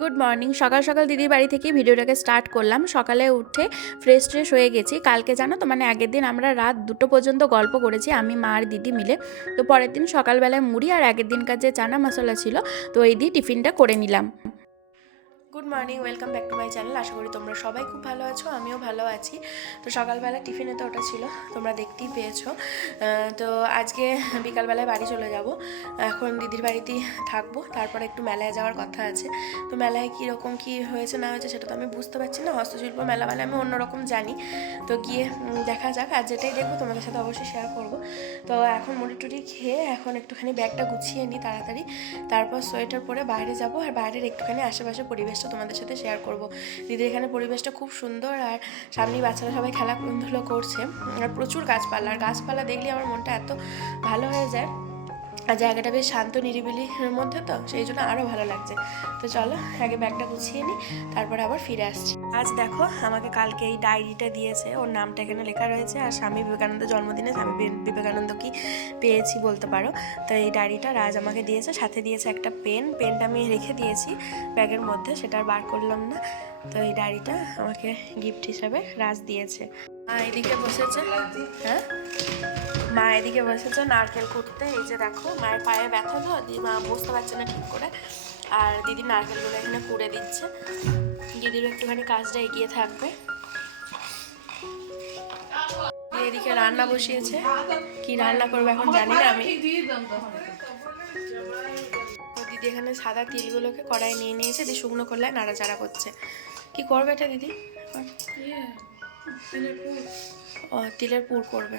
Good morning. সকাল সকাল দিদির বাড়ি থেকে ভিডিওটাকে স্টার্ট করলাম। সকালে উঠে ফ্রেশ ট্রেশ হয়ে গেছি। কালকে জানো তো আগের দিন আমরা রাত 2টো পর্যন্ত গল্প করেছি আমি, মা আর দিদি মিলে। তো পরের দিন সকালবেলায় মুড়ি আর আগের দিনকার যে চানা মশলা ছিল তো এই দিয়ে টিফিনটা করে নিলাম। Good morning, welcome back to my channel. আশা করি তোমরা সবাই খুব ভালো আছো, আমিও ভালো আছি। তো সকালবেলা টিফিনে তো ওটা ছিল, তোমরা দেখতেই পেয়েছো। তো আজকে বিকালবেলায় বাড়ি চলে যাব। এখন দিদির বাড়িতেই থাকবো, তারপরে একটু মেলায় যাওয়ার কথা আছে। তো মেলায় কীরকম কী হয়েছে না হয়েছে সেটা তো আমি বুঝতে পারছি না। হস্তশিল্প মেলা মানে আমি অন্যরকম জানি। তো গিয়ে দেখা যাক, আর যেটাই দেখবো তোমাদের সাথে অবশ্যই শেয়ার করবো। তো এখন মুড়ি টুড়ি খেয়ে এখন একটুখানি ব্যাগটা গুছিয়ে নিই তাড়াতাড়ি, তারপর সোয়েটার পরে বাইরে যাব। আর বাইরের একটুখানি আশেপাশে পরিবেশটা তোমাদের সাথে শেয়ার করব। দিদির এখানে পরিবেশটা খুব সুন্দর, আর সামনে বাচ্চারা সবাই খেলাধুলো করছে, আর প্রচুর গাছপালা। আর গাছপালা দেখলে আমার মনটা এত ভালো হয়ে যায়, আর জায়গাটা বেশ শান্ত নিরিবিলির মধ্যে, তো সেই জন্য আরও ভালো লাগছে। তো চলো আগে ব্যাগটা গুছিয়ে নিই, তারপরে আবার ফিরে আসছি। আজ দেখো আমাকে কালকে এই ডায়েরিটা দিয়েছে, ওর নামটা এখানে লেখা রয়েছে, আর স্বামী বিবেকানন্দের জন্মদিনে স্বামী বিবেকানন্দ কি পেয়েছি বলতে পারো। তো এই ডায়েরিটা রাজ আমাকে দিয়েছে, সাথে দিয়েছে একটা পেনটা আমি রেখে দিয়েছি ব্যাগের মধ্যে, সেটা আর বার করলাম না। তো এই ডায়েরিটা আমাকে গিফট হিসাবে রাজ দিয়েছে। এদিকে বসেছে, হ্যাঁ মা এদিকে বসেছে নারকেল কুটতে। এই যে দেখো মায়ের পায়ে ব্যথা তো, মা বসতে পারছে না ঠিক করে, আর দিদি নারকেলগুলো এখানে কুড়ে দিচ্ছে। দিদিরও একটুখানি কাজটা এগিয়ে থাকবে। এদিকে রান্না বসিয়েছে, কি রান্না করবে এখন জানি না আমি। দিদি এখানে সাদা তিলগুলোকে কড়াই নিয়ে নিয়েছে, দিয়ে শুকনো করলে নাড়াচাড়া করছে। কি করবে এটা দিদি? ও তিলের পুর করবে।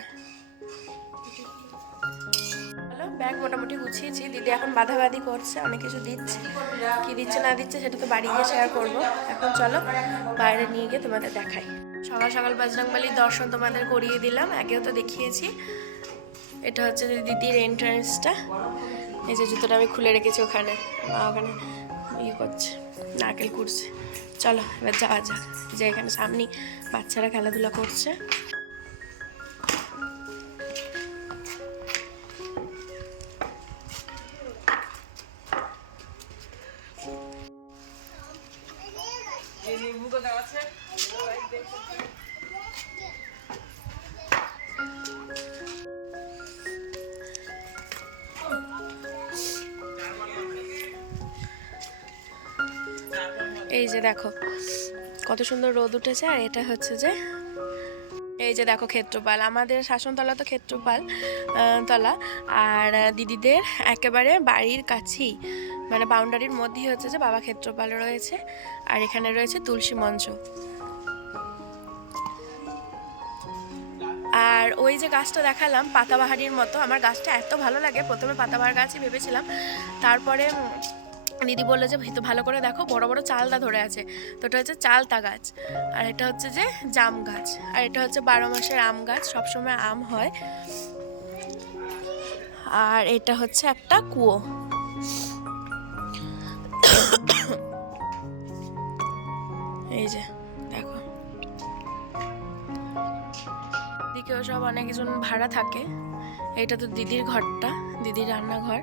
ব্যাগ মোটামুটি গুছিয়েছি, দিদি এখন বাঁধাবাঁধি করছে, অনেক কিছু দিচ্ছে, কি দিচ্ছে না দিচ্ছে সেটা তো বাড়ি গিয়ে শেয়ার করবো। এখন চলো বাইরে নিয়ে গিয়ে তোমাদের দেখাই। সকাল সকাল বজরংবলীর দর্শন তোমাদের করিয়ে দিলাম, আগেও তো দেখিয়েছি। এটা হচ্ছে দিদির এন্ট্রান্সটা। এই যে জুতোটা আমি খুলে রেখেছি ওখানে, ওখানে ইয়ে করছে, নারকেল কুড়ছে। চলো এবার যাওয়া যাক, যে এখানে সামনে বাচ্চারা খেলাধুলা করছে। এই যে দেখো কত সুন্দর রোদ উঠেছে, আর এটা হচ্ছে যে এই যে দেখো ক্ষেত্রপাল, আমাদের শাসনতলা তো ক্ষেত্রপাল তলা, আর দিদিদের একেবারে বাড়ির কাছেই মানে বাউন্ডারির মধ্যেই হচ্ছে যে বাবা ক্ষেত্রপাল রয়েছে, আর এখানে রয়েছে তুলসী মঞ্চ। আর ওই যে গাছটা দেখালাম পাতাবাহারির মতো, আমার গাছটা এত ভালো লাগে, প্রথমে পাতাবাহার গাছই ভেবেছিলাম, তারপরে দিদি বললো যে ভালো করে দেখো বড় বড় চালটা ধরে আছে, তো এটা হচ্ছে চালতা গাছ, আর এটা হচ্ছে যে জাম গাছ, আর এটা হচ্ছে 12 মাসের আম গাছ, সবসময় আম হয়। আর এটা হচ্ছে একটা কুয়ো। এই যে দেখো দিকেও সব অনেকজন ভাড়া থাকে। এটা তো দিদির ঘরটা, দিদির রান্নাঘর।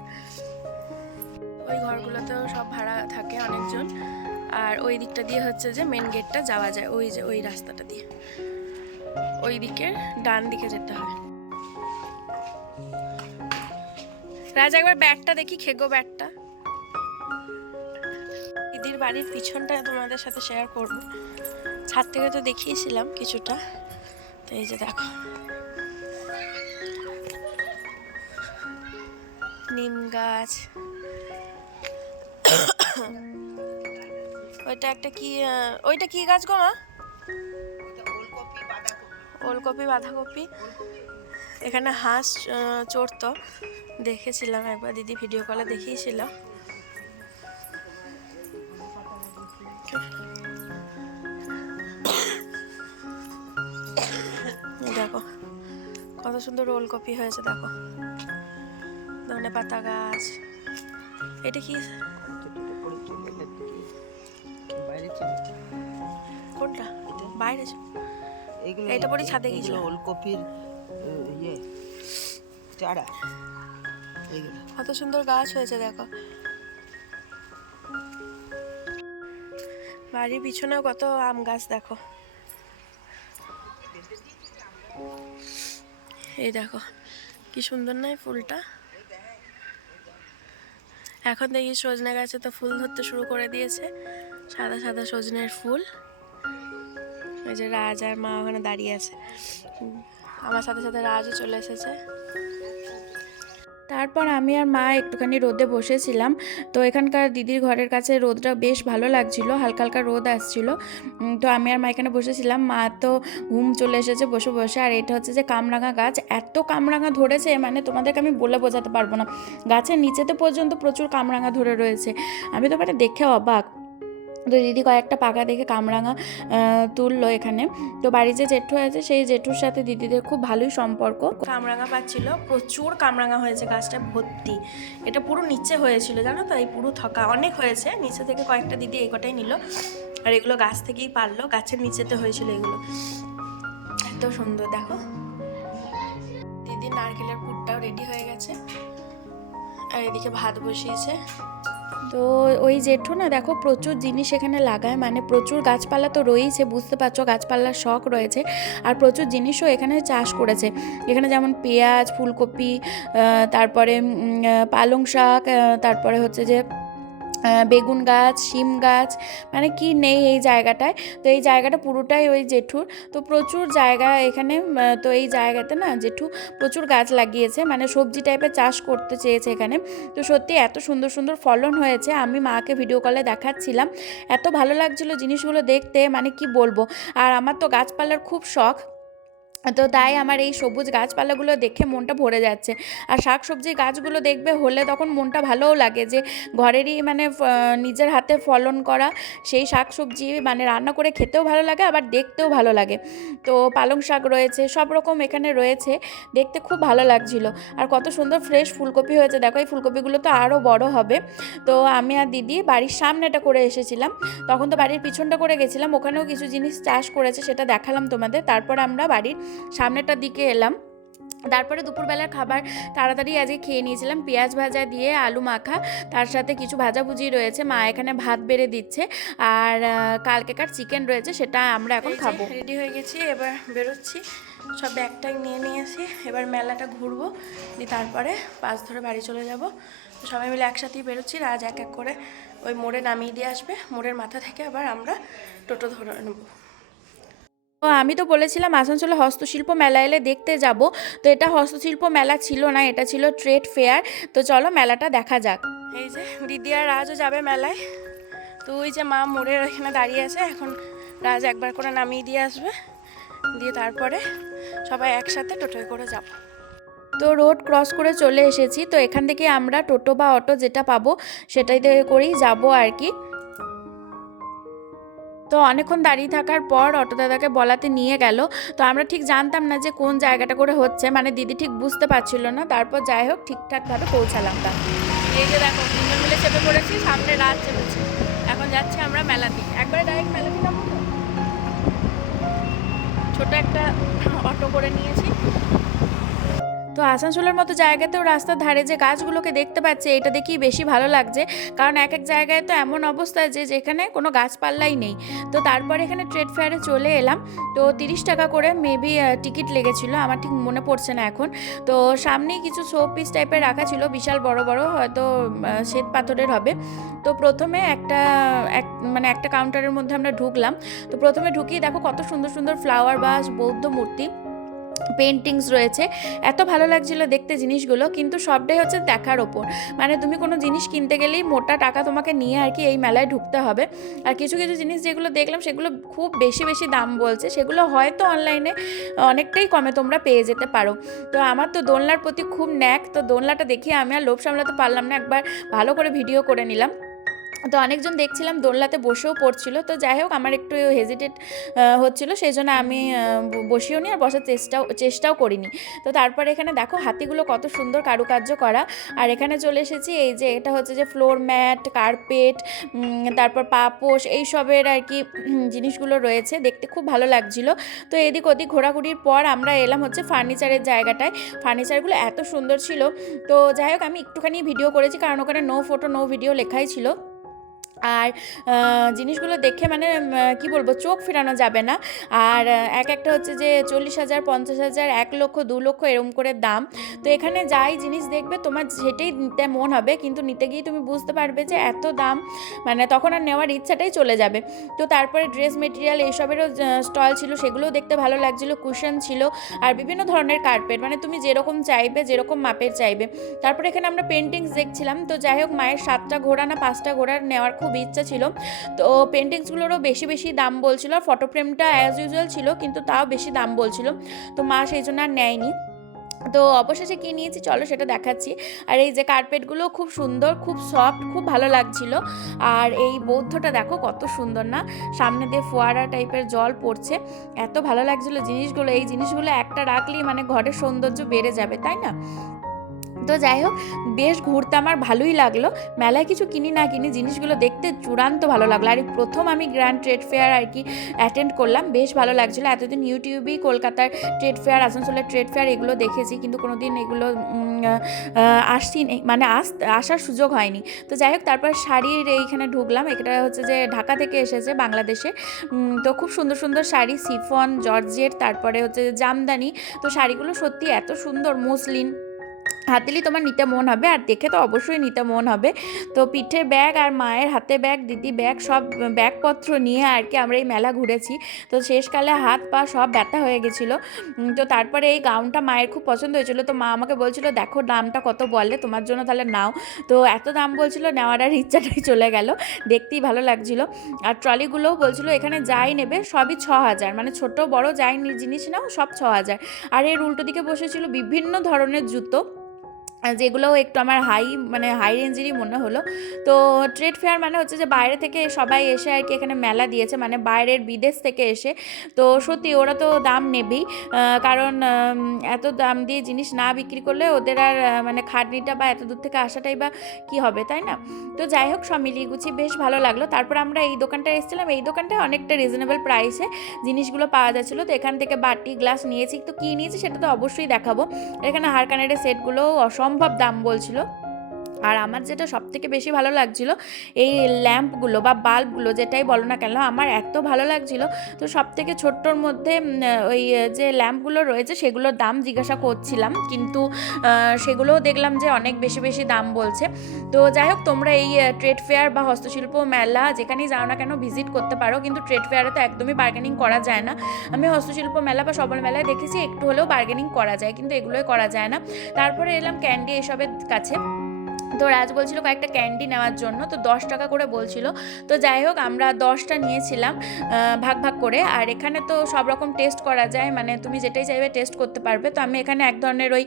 ওই ঘরগুলোতেও সব ভাড়া থাকে অনেকজন। আর ওই দিকটা দিয়ে হচ্ছে যে মেন গেটটা যাওয়া যায়, ওই যে ওই রাস্তাটা দিয়ে, ওই দিকে ডান দিকে যেতে হয়। রাজা একবার ব্যাগটা দেখি, খেগো ব্যাগটা। দিদির বাড়ির পিছনটা তোমাদের সাথে শেয়ার করব, ছাদ থেকে তো দেখিয়েছিলাম কিছুটা। তো এই যে দেখো নিম গাছ, ওইটা একটা কি, ওইটা কি গাছ গো মা? ওলকপি বাঁধাকপি। এখানে হাঁস চড়তো, দেখেছিলাম একবার, দিদি ভিডিও কলে দেখিয়েছিল। দেখো কত সুন্দর ওলকপি হয়েছে, দেখো ধনে পাতা গাছ। এটা কি কোনটা বাইরে? এটা পরে ছাদে গিয়েছিল, ওলকপির ইয়ে চারা। কত সুন্দর গাছ হয়েছে দেখো। বাড়ির পিছনেও কত আম গাছ দেখো, এই দেখো কি সুন্দর নয় ফুলটা। এখন দেখি সজনে গাছে তো ফুল ধরতে শুরু করে দিয়েছে, সাদা সাদা সজনের ফুল। ওই যে রাজ আর মা ওখানে দাঁড়িয়ে আছে, আমার সাথে সাথে রাজও চলে এসেছে। তারপর আমি আর মা একটুখানি রোদে বসেছিলাম। তো এখানকার দিদির ঘরের কাছে রোদটা বেশ ভালো লাগছিল, হালকা হালকা রোদ আসছিল। তো আমি আর মা এখানে বসেছিলাম, মা তো ঘুম চলে এসেছে বসে বসে। আর এটা হচ্ছে যে কামরাঙা গাছ, এত কামরাঙা ধরেছে মানে তোমাদেরকে আমি বলে বোঝাতে পারবো না। গাছের নিচেতে পর্যন্ত প্রচুর কামরাঙা ধরে রয়েছে, আমি তো মানে দেখে অবাক। তো দিদি কয়েকটা পাকা দেখে কামরাঙা তুললো এখানে। তো বাড়ির যে জেঠু আছে সেই জেঠুর সাথে দিদিদের খুব ভালোই সম্পর্ক। কামরাঙা পাচ্ছিল, প্রচুর কামরাঙা হয়েছে, গাছটা ভর্তি। এটা পুরো নিচে হয়েছিল জানো তো, এই পুরো থকা অনেক হয়েছে, নিচে থেকে কয়েকটা দিদি এই কটাই নিল। আর এগুলো গাছ থেকেই পারলো, গাছের নিচেতে হয়েছিল এগুলো। এত সুন্দর দেখো। দিদি নারকেলের পুরটাও রেডি হয়ে গেছে, আর এদিকে ভাত বসিয়েছে। তো ওই জেঠু না দেখো প্রচুর জিনিস এখানে লাগায়, মানে প্রচুর গাছপালা তো রয়েছে, বুঝতে পারছো গাছপালার শখ রয়েছে। আর প্রচুর জিনিসও এখানে চাষ করেছে, এখানে যেমন পেঁয়াজ, ফুলকপি, তারপরে পালং শাক, তারপরে হচ্ছে যে বেগুন গাছ, শিম গাছ, মানে কি নেই এই জায়গাটায়। তো এই জায়গাটা পুরোটাই ওই জেঠুর। তো প্রচুর জায়গা এখানে, তো এই জায়গাতে না জেঠু প্রচুর গাছ লাগিয়েছে, মানে সবজি টাইপের চাষ করতে চেয়েছে এখানে। তো সত্যি এত সুন্দর সুন্দর ফলন হয়েছে, আমি মাকে ভিডিও কলে দেখাচ্ছিলাম, এত ভালো লাগছিল জিনিসগুলো দেখতে, মানে কি বলবো। আর আমার তো গাছপালার খুব শখ, তো তাই আমার এই সবুজ গাছপালাগুলো দেখে মনটা ভরে যাচ্ছে। আর শাক সবজির গাছগুলো দেখবে হলে তখন মনটা ভালোও লাগে, যে ঘরেরই মানে নিজের হাতে ফলন করা সেই শাক সবজি মানে রান্না করে খেতেও ভালো লাগে, আবার দেখতেও ভালো লাগে। তো পালং শাক রয়েছে, সব রকম এখানে রয়েছে, দেখতে খুব ভালো লাগছিল। আর কত সুন্দর ফ্রেশ ফুলকপি হয়েছে দেখো, এই ফুলকপিগুলো তো আরও বড় হবে। তো আমি আর দিদি বাড়ির সামনেটা করে এসেছিলাম, তখন তো বাড়ির পিছনটা করে গেছিলাম, ওখানেও কিছু জিনিস চাষ করেছে সেটা দেখালাম তোমাদের। তারপর আমরা বাড়ির সামনেটার দিকে এলাম। তারপরে দুপুরবেলার খাবার তাড়াতাড়ি আজকে খেয়ে নিয়েছিলাম, পেঁয়াজ ভাজা দিয়ে আলু মাখা, তার সাথে কিছু ভাজাভুজি রয়েছে, মা এখানে ভাত বেড়ে দিচ্ছে। আর কালকেকার চিকেন রয়েছে, সেটা আমরা এখন খাবো। রেডি হয়ে গেছি, এবার বেরোচ্ছি, সব ব্যাগটাই নিয়ে নিয়েছি, এবার মেলাটা ঘুরবো, দিয়ে তারপরে বাস ধরে বাড়ি চলে যাব। তো সবাই মিলে একসাথেই বেরোচ্ছি, রাজ এক এক করে ওই মোড়ে নামিয়ে দিয়ে আসবে, মোড়ের মাথা থেকে আবার আমরা টোটো ধরে নেবো। তো আমি তো বলেছিলাম আসানসোলে হস্তশিল্প মেলা এলে দেখতে যাব, তো এটা হস্তশিল্প মেলা ছিল না, এটা ছিল ট্রেড ফেয়ার। তো চলো মেলাটা দেখা যাক। এই যে দিদি আর রাজও যাবে মেলায়, তো ওই যে মা মোড়ের ওইখানে দাঁড়িয়ে আছে, এখন রাজ একবার করে নামিয়ে দিয়ে আসবে, দিয়ে তারপরে সবাই একসাথে টোটোয় করে যাব। তো রোড ক্রস করে চলে এসেছি, তো এখান থেকে আমরা টোটো বা অটো যেটা পাবো সেটাইতে করেই যাব আর কি। তো অনেকক্ষণ দাঁড়িয়ে থাকার পর অটো দাদাকে বলাতে নিয়ে গেল। তো আমরা ঠিক জানতাম না যে কোন জায়গাটা করে হচ্ছে, মানে দিদি ঠিক বুঝতে পারছিল না। তারপর যাই হোক ঠিকঠাকভাবে পৌঁছালাম। তা এই যে দেখো তিনজন মিলে চেপে পড়েছি, সামনে রাত চেপেছি, এখন যাচ্ছি আমরা মেলাতে, একবারে ডাইরেক্ট মেলাতে যাবো। ছোট একটা অটো করে নিয়েছি। তো আসানসোলের মতো জায়গাতেও রাস্তার ধারে যে গাছগুলোকে দেখতে পাচ্ছি, এটা দেখেই বেশি ভালো লাগছে, কারণ এক এক জায়গায় তো এমন অবস্থা যে যেখানে কোনো গাছপাল্লাই নেই। তো তারপরে এখানে ট্রেড ফেয়ারে চলে এলাম। তো 30 টাকা করে মেবি টিকিট লেগেছিলো, আমার ঠিক মনে পড়ছে না এখন। তো সামনেই কিছু শো পিস টাইপের রাখা ছিল, বিশাল বড় বড়, হয়তো শ্বেত পাথরের হবে। তো প্রথমে মানে একটা কাউন্টারের মধ্যে আমরা ঢুকলাম। তো প্রথমে ঢুকিয়ে দেখো কত সুন্দর সুন্দর ফ্লাওয়ার বাস, বৌদ্ধ মূর্তি, পেন্টিংস রয়েছে, এত ভালো লাগছিল দেখতে জিনিসগুলো। কিন্তু সবটাই হচ্ছে দেখার ওপর, মানে তুমি কোনো জিনিস কিনতে গেলেই মোটা টাকা তোমাকে নিয়ে আর কি এই মেলায় ঢুকতে হবে। আর কিছু কিছু জিনিস যেগুলো দেখলাম সেগুলো খুব বেশি বেশি দাম বলছে, সেগুলো হয়তো অনলাইনে অনেকটাই কমে তোমরা পেয়ে যেতে পারো। তো আমার তো দোলনার প্রতি খুব ন্যাক, তো দোলনাটা দেখে আমি আর লোভ সামলাতে পারলাম না, একবার ভালো করে ভিডিও করে নিলাম। তো অনেকজন দেখছিলাম দোলনাতে বসেও পড়ছিল, তো যাই হোক আমার একটু হেজিটেট হচ্ছিল, সেই জন্য আমি বসিও নি আর বসার চেষ্টাও করিনি। তো তারপরে এখানে দেখো হাতিগুলো কত সুন্দর কারুকার্য করা। আর এখানে চলে এসেছি, এই যে এটা হচ্ছে যে ফ্লোর ম্যাট, কার্পেট, তারপর পাপোশ, এইসবের আর কি জিনিসগুলো রয়েছে, দেখতে খুব ভালো লাগছিল। তো এদিক ওদিক ঘোরাঘুরির পর আমরা এলাম হচ্ছে ফার্নিচারের জায়গাটায়, ফার্নিচারগুলো এত সুন্দর ছিল। তো যাই হোক আমি একটুখানি ভিডিও করেছি, কারণ ওখানে নো ফটো নো ভিডিও লেখাই ছিল। আর জিনিসগুলো দেখে মানে কি বলবো, চোখ ফেরানো যাবে না। আর এক একটা হচ্ছে যে 40,000, 50,000, 1 লক্ষ, 2 লক্ষ এরকম করে দাম। তো এখানে যাই জিনিস দেখবে তোমার সেটাই নিতে মন হবে, কিন্তু নিতে গিয়ে তুমি বুঝতে পারবে যে এত দাম, মানে তখন আর নেওয়ার ইচ্ছাটাই চলে যাবে। তো তারপরে ড্রেস মেটেরিয়াল এইসবেরও স্টল ছিল, সেগুলোও দেখতে ভালো লাগছিল। কুশন ছিল আর বিভিন্ন ধরনের কার্পেট, মানে তুমি যেরকম চাইবে, যেরকম মাপের চাইবে। তারপরে এখানে আমরা পেন্টিংস দেখছিলাম। তো যাই হোক, মায়ের 7টা ঘোড়া না 5টা ঘোড়ার নেওয়ার খুব ইচ্ছা ছিল। তো পেন্টিংসগুলোরও বেশি বেশি দাম বলছিল, আর ফটো ফ্রেমটা অ্যাজ ইউজুয়াল ছিল, কিন্তু তাও বেশি দাম বলছিল। তো মা সেই জন্য আর নেয়নি। তো অবশেষে কী নিয়েছি চলো সেটা দেখাচ্ছি। আর এই যে কার্পেটগুলো খুব সুন্দর, খুব সফট, খুব ভালো লাগছিল। আর এই বৌদ্ধটা দেখো কত সুন্দর না, সামনে দিয়ে ফোয়ারা টাইপের জল পড়ছে, এত ভালো লাগছিল জিনিসগুলো। এই জিনিসগুলো একটা রাখলেই মানে ঘরের সৌন্দর্য বেড়ে যাবে, তাই না? তো যাই হোক, বেশ ঘুরতে আমার ভালোই লাগলো। মেলায় কিছু কিনি না কিনি, জিনিসগুলো দেখতে চূড়ান্ত ভালো লাগলো। আর প্রথম আমি গ্র্যান্ড ট্রেড ফেয়ার আর কি অ্যাটেন্ড করলাম, বেশ ভালো লাগছিলো। এতদিন ইউটিউবেই কলকাতার ট্রেড ফেয়ার, আসানসোলের ট্রেড ফেয়ার এগুলো দেখেছি, কিন্তু কোনো দিন এগুলো আসছি, মানে আসার সুযোগ হয়নি। তো যাই হোক, তারপর শাড়ির এইখানে ঢুকলাম। এটা হচ্ছে যে ঢাকা থেকে এসেছে, বাংলাদেশে। তো খুব সুন্দর সুন্দর শাড়ি, সিফন, জর্জেট, তারপরে হচ্ছে জামদানি। তো শাড়িগুলো সত্যি এত সুন্দর, মসলিন, হাত দিলেই তোমার নিতে মন হবে, আর দেখে তো অবশ্যই নিতে মন হবে। তো পিঠে ব্যাগ আর মায়ের হাতে ব্যাগ, দিদি ব্যাগ, সব ব্যাগপত্র নিয়ে আর কি আমরা এই মেলা ঘুরেছি। তো শেষকালে হাত পা সব ব্যথা হয়ে গেছিলো। তো তারপরে এই গাউনটা মায়ের খুব পছন্দ হয়েছিল। তো মা আমাকে বলছিল দেখো দামটা কত বলে, তোমার জন্য তাহলে নাও। তো এত দাম বলছিল, নেওয়ার আর ইচ্ছাটাই চলে গেল, দেখতেই ভালো লাগছিল। আর ট্রলিগুলোও বলছিল এখানে যাই নেবে সবই 6,000, মানে ছোট বড় যাই জিনিস নাও সব 6,000। আর এর উল্টো দিকে বসেছিল বিভিন্ন ধরনের জুতো, যেগুলো একটু আমার মানে হাই রেঞ্জেরই মনে হলো। তো ট্রেড ফেয়ার মানে হচ্ছে যে বাইরে থেকে সবাই এসে আর কি এখানে মেলা দিয়েছে, মানে বাইরের বিদেশ থেকে এসে। তো সত্যি ওরা তো দাম নেবেই, কারণ এত দাম দিয়ে জিনিস না বিক্রি করলে ওদের আর মানে খাটনিটা বা এত দূর থেকে আসাটাই বা কী হবে, তাই না? তো যাই হোক, সব মিলিয়ে গুছিয়ে বেশ ভালো লাগলো। তারপর আমরা এই দোকানটায় এসেছিলাম, এই দোকানটায় অনেকটা রিজনেবল প্রাইসে জিনিসগুলো পাওয়া যাচ্ছিলো। তো এখান থেকে বাটি গ্লাস নিয়েছি। তো কী নিয়েছি সেটা তো অবশ্যই দেখাবো। এখানে হার কানেরের সেটগুলো অসম্ভব দাম বলছিল। আর আমার যেটা সবথেকে বেশি ভালো লাগছিল, এই ল্যাম্পগুলো বা বাল্বগুলো যেটাই বলো না কেন, আমার এত ভালো লাগছিল। তো সবথেকে ছোট্টর মধ্যে ওই যে ল্যাম্পগুলো রয়েছে সেগুলোর দাম জিজ্ঞাসা করছিলাম, কিন্তু সেগুলোও দেখলাম যে অনেক বেশি বেশি দাম বলছে। তো যাই হোক, তোমরা এই ট্রেড ফেয়ার বা হস্তশিল্প মেলা যেখানেই যাও না কেন ভিজিট করতে পারো, কিন্তু ট্রেড ফেয়ারে তো একদমই বার্গেনিং করা যায় না। আমি হস্তশিল্প মেলা বা সবল মেলায় দেখেছি একটু হলেও বার্গেনিং করা যায়, কিন্তু এগুলোই করা যায় না। তারপরে এলাম ক্যান্ডি এসবের কাছে। তো রাজ বলছিল কয়েকটা ক্যান্ডি নেওয়ার জন্য, তো 10 টাকা করে বলছিল। তো যাই হোক, আমরা 10টা নিয়েছিলাম ভাগ ভাগ করে। আর এখানে তো সব রকম টেস্ট করা যায়, মানে তুমি যেটাই চাইবে টেস্ট করতে পারবে। তো আমি এখানে এক ধরনের ওই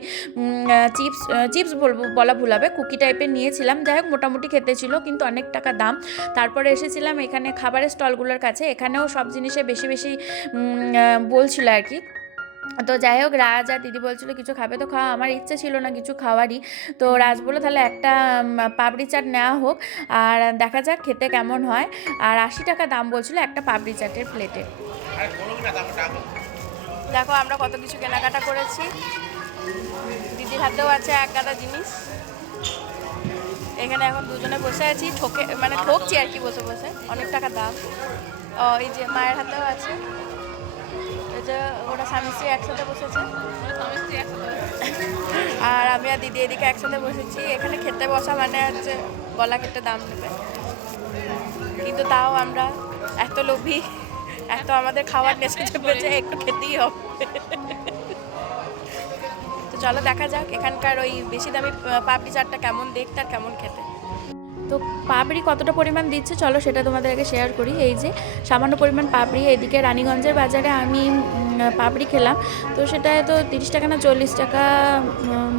চিপস বলা ভুল হবে, কুকি টাইপের নিয়েছিলাম। যাই হোক, মোটামুটি খেতে ছিল, কিন্তু অনেক টাকা দাম। তারপরে এসেছিলাম এখানে খাবারের স্টলগুলোর কাছে, এখানেও সব জিনিসে বেশি বেশি বলছিল আর কি। তো যাই হোক, রাজ আর দিদি বলছিল কিছু খাবে, তো খাওয়া আমার ইচ্ছে ছিল না কিছু খাওয়ারই। তো রাজ বললো তাহলে একটা পাপড়ি চাট নেওয়া হোক, আর দেখা যাক খেতে কেমন হয়। আর 80 টাকা দাম বলছিল একটা পাপড়ি চাটের প্লেটে। দেখো আমরা কত কিছু কেনাকাটা করেছি, দিদির হাতেও আছে এক গাদা জিনিস। এখানে এখন দুজনে বসে আছি, ঠকছি আর কি, বসে বসে, অনেক টাকা দাম। এই যে মায়ের হাতেও আছে, ওরা স্বামী স্ত্রী একসাথে বসেছে, আর আমি আর দিদি এদিকে একসাথে বসেছি। এখানে খেতে বসা মানে হচ্ছে গলা কেটে দাম নেবে, কিন্তু তাও আমরা এত লোভী, এত আমাদের খাওয়ার নেশা চেপেছে, একটু খেতেই হবে। তো চলো দেখা যাক এখানকার ওই বেশি দামি পাপড়ি চাটটা কেমন দেখতে আর কেমন খেতে। তো পাপড়ি কতটা পরিমাণ দিচ্ছে চলো সেটা তোমাদের আগে শেয়ার করি। এই যে সামান্য পরিমাণ পাপড়ি, এদিকে রানীগঞ্জের বাজারে আমি পাপড়ি খেলাম, তো সেটায় তো 30 টাকা না 40 টাকা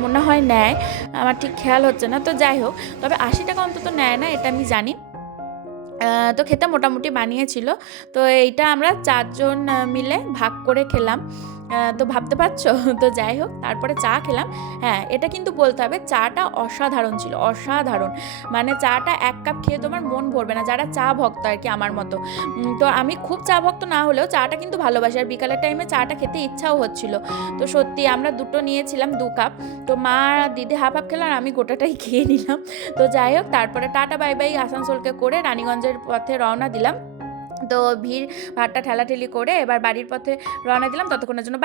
মনে হয় নেয়, আমার ঠিক খেয়াল হচ্ছে না। তো যাই হোক, তবে 80 টাকা অন্তত নেয় না, এটা আমি জানি। তো খেতে মোটামুটি বানিয়েছিল। তো এইটা আমরা 4 জন মিলে ভাগ করে খেলাম। তো ভাবতে পারছো। তো যাই হোক, তারপরে চা খেলাম। হ্যাঁ, এটা কিন্তু বলতে হবে চাটা অসাধারণ ছিল, অসাধারণ। মানে চাটা 1 কাপ খেয়ে তোমার মন ভরবে না, যারা চা ভক্ত আর কি আমার মতো। তো আমি খুব চা ভক্ত না হলেও চাটা কিন্তু ভালোবাসি, আর বিকালের টাইমে চাটা খেতে ইচ্ছাও হচ্ছিল। তো সত্যি আমরা দুটো নিয়েছিলাম 2 কাপ। তো মা আর দিদি হাফ হাফ খেলো আর আমি গোটাটাই খেয়ে নিলাম। তো যাই হোক, তারপরে টাটা বাই বাই আসানসোলকে করে রানীগঞ্জের পথে রওনা দিলাম। তো ভিড় ভাট্টা ঠেলাঠেলি করে এবার বাড়ির পথে রওনা দিলাম, ততক্ষণের জন্য